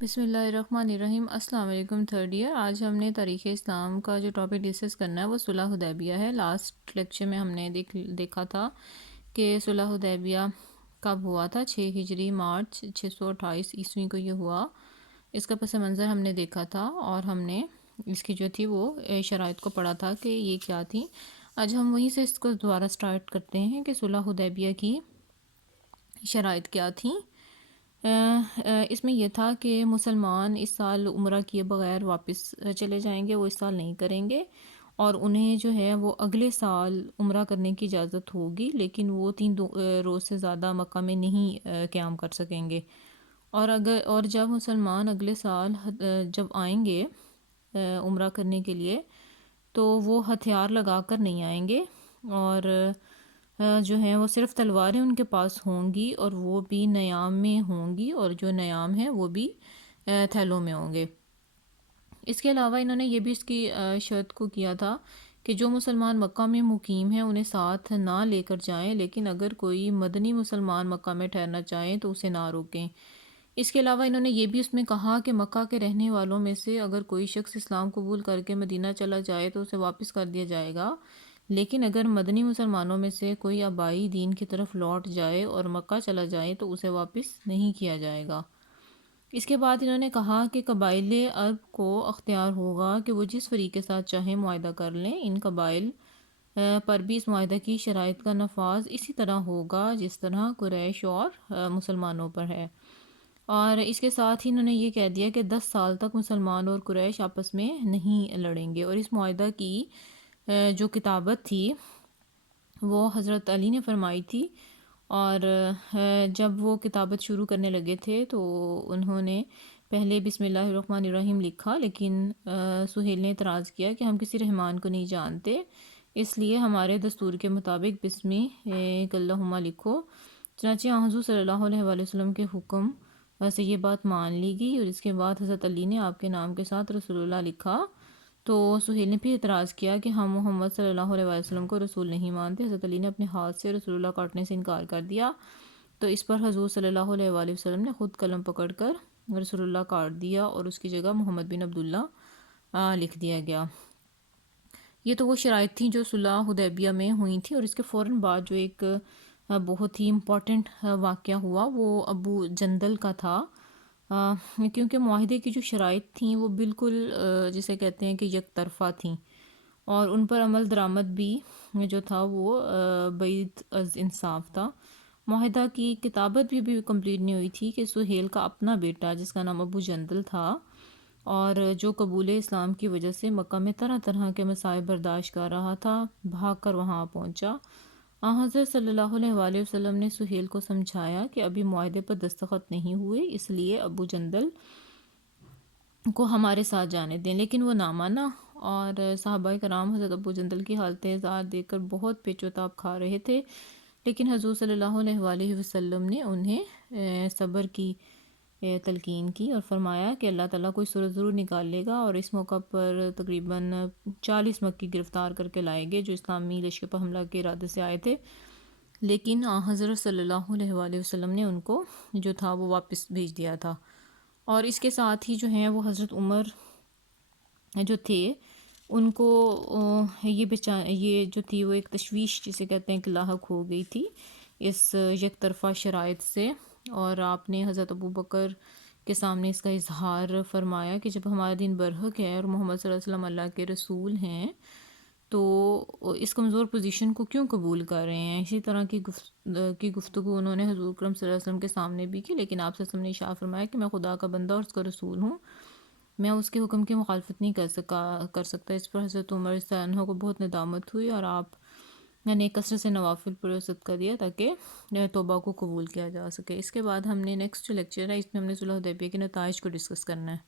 بسم اللہ الرحمن الرحیم۔ السلام علیکم تھرڈ ایئر۔ آج ہم نے تاریخ اسلام کا جو ٹاپک ڈسکس کرنا ہے وہ صلح حدیبیہ ہے۔ لاسٹ لیکچر میں ہم نے دیکھا تھا کہ صلح حدیبیہ کب ہوا تھا، 6 ہجری مارچ 628 عیسوی کو یہ ہوا۔ اس کا پس منظر ہم نے دیکھا تھا اور ہم نے اس کی جو تھی وہ شرائط کو پڑھا تھا کہ یہ کیا تھی۔ آج ہم وہیں سے اس کو دوبارہ سٹارٹ کرتے ہیں کہ صلح حدیبیہ کی شرائط کیا تھیں۔ اس میں یہ تھا کہ مسلمان اس سال عمرہ کیے بغیر واپس چلے جائیں گے، وہ اس سال نہیں کریں گے، اور انہیں جو ہے وہ اگلے سال عمرہ کرنے کی اجازت ہوگی، لیکن وہ 3 روز سے زیادہ مکہ میں نہیں قیام کر سکیں گے۔ اور جب مسلمان اگلے سال جب آئیں گے عمرہ کرنے کے لیے تو وہ ہتھیار لگا کر نہیں آئیں گے، اور جو ہیں وہ صرف تلواریں ان کے پاس ہوں گی، اور وہ بھی نیام میں ہوں گی، اور جو نیام ہیں وہ بھی تھیلوں میں ہوں گے۔ اس کے علاوہ انہوں نے یہ بھی اس کی شرط کو کیا تھا کہ جو مسلمان مکہ میں مقیم ہیں انہیں ساتھ نہ لے کر جائیں، لیکن اگر کوئی مدنی مسلمان مکہ میں ٹھہرنا چاہیں تو اسے نہ روکیں۔ اس کے علاوہ انہوں نے یہ بھی اس میں کہا کہ مکہ کے رہنے والوں میں سے اگر کوئی شخص اسلام قبول کر کے مدینہ چلا جائے تو اسے واپس کر دیا جائے گا، لیکن اگر مدنی مسلمانوں میں سے کوئی آبائی دین کی طرف لوٹ جائے اور مکہ چلا جائے تو اسے واپس نہیں کیا جائے گا۔ اس کے بعد انہوں نے کہا کہ قبائل عرب کو اختیار ہوگا کہ وہ جس فریق کے ساتھ چاہیں معاہدہ کر لیں۔ ان قبائل پر بھی اس معاہدہ کی شرائط کا نفاذ اسی طرح ہوگا جس طرح قریش اور مسلمانوں پر ہے۔ اور اس کے ساتھ ہی انہوں نے یہ کہہ دیا کہ 10 سال تک مسلمان اور قریش آپس میں نہیں لڑیں گے، اور اس معاہدہ کی جو کتابت تھی وہ حضرت علی نے فرمائی تھی، اور جب وہ کتابت شروع کرنے لگے تھے تو انہوں نے پہلے بسم اللہ الرحمن الرحیم لکھا، لیکن سہیل نے اعتراض کیا کہ ہم کسی رحمان کو نہیں جانتے، اس لیے ہمارے دستور کے مطابق بسمی اللہم لکھو۔ چنانچہ حضور صلی اللہ علیہ وآلہ وسلم کے حکم سے یہ بات مان لی گئی، اور اس کے بعد حضرت علی نے آپ کے نام کے ساتھ رسول اللہ لکھا۔ تو سہیل نے بھی اعتراض کیا کہ ہم محمد صلی اللہ علیہ وآلہ وسلم کو رسول نہیں مانتے۔ حضرت علی نے اپنے ہاتھ سے رسول اللہ کاٹنے سے انکار کر دیا، تو اس پر حضور صلی اللہ علیہ وآلہ وسلم نے خود قلم پکڑ کر رسول اللہ کاٹ دیا، اور اس کی جگہ محمد بن عبداللہ لکھ دیا گیا۔ یہ تو وہ شرائط تھیں جو صلح حدیبیہ میں ہوئی تھی، اور اس کے فوراً بعد جو ایک بہت ہی امپورٹنٹ واقعہ ہوا وہ ابو جندل کا تھا، کیونکہ معاہدے کی جو شرائط تھیں وہ بالکل جسے کہتے ہیں کہ یک طرفہ تھیں، اور ان پر عمل درآمد بھی جو تھا وہ بعید از انصاف تھا۔ معاہدہ کی کتابت بھی کمپلیٹ نہیں ہوئی تھی کہ سہیل کا اپنا بیٹا جس کا نام ابو جندل تھا، اور جو قبول اسلام کی وجہ سے مکہ میں طرح طرح کے مصائب برداشت کر رہا تھا، بھاگ کر وہاں پہنچا۔ حضرت صلی اللہ علیہ وآلہ وسلم نے سہیل کو سمجھایا کہ ابھی معاہدے پر دستخط نہیں ہوئے، اس لیے ابو جندل کو ہمارے ساتھ جانے دیں، لیکن وہ نہ مانا، اور صحابہ کرام حضرت ابو جندل کی حالت زار دیکھ کر بہت پیچ و تاب کھا رہے تھے، لیکن حضور صلی اللہ علیہ وآلہ وسلم نے انہیں صبر کی تلقین کی اور فرمایا کہ اللہ تعالیٰ کوئی صورت ضرور نکال لے گا، اور اس موقع پر تقریباً 40 مکی گرفتار کر کے لائے گئے جو اسلامی لشکر پر حملہ کے ارادے سے آئے تھے، لیکن حضرت صلی اللہ علیہ وآلہ وسلم نے ان کو جو تھا وہ واپس بھیج دیا تھا۔ اور اس کے ساتھ ہی جو ہیں وہ حضرت عمر جو تھے ان کو یہ جو تھی وہ ایک تشویش جسے کہتے ہیں کہ لاحق ہو گئی تھی اس یک طرفہ شرائط سے، اور آپ نے حضرت ابو بکر کے سامنے اس کا اظہار فرمایا کہ جب ہمارا دین برحق ہے اور محمد صلی اللہ علیہ وسلم اللہ کے رسول ہیں تو اس کمزور پوزیشن کو کیوں قبول کر رہے ہیں۔ اسی طرح کی گفتگو انہوں نے حضور اکرم صلی اللہ علیہ وسلم کے سامنے بھی کی، لیکن آپ صلی اللہ علیہ وسلم نے ارشاد فرمایا کہ میں خدا کا بندہ اور اس کا رسول ہوں، میں اس کے حکم کی مخالفت نہیں کر سکتا۔ اس پر حضرت عمر رضی اللہ عنہ کو بہت ندامت ہوئی، اور آپ نے کثرت سے نوافل پر صدقہ دیا تاکہ توبہ کو قبول کیا جا سکے۔ اس کے بعد ہم نے نیکسٹ جو لیکچر ہے اس میں ہم نے صلح حدیبیہ کے نتائج کو ڈسکس کرنا ہے۔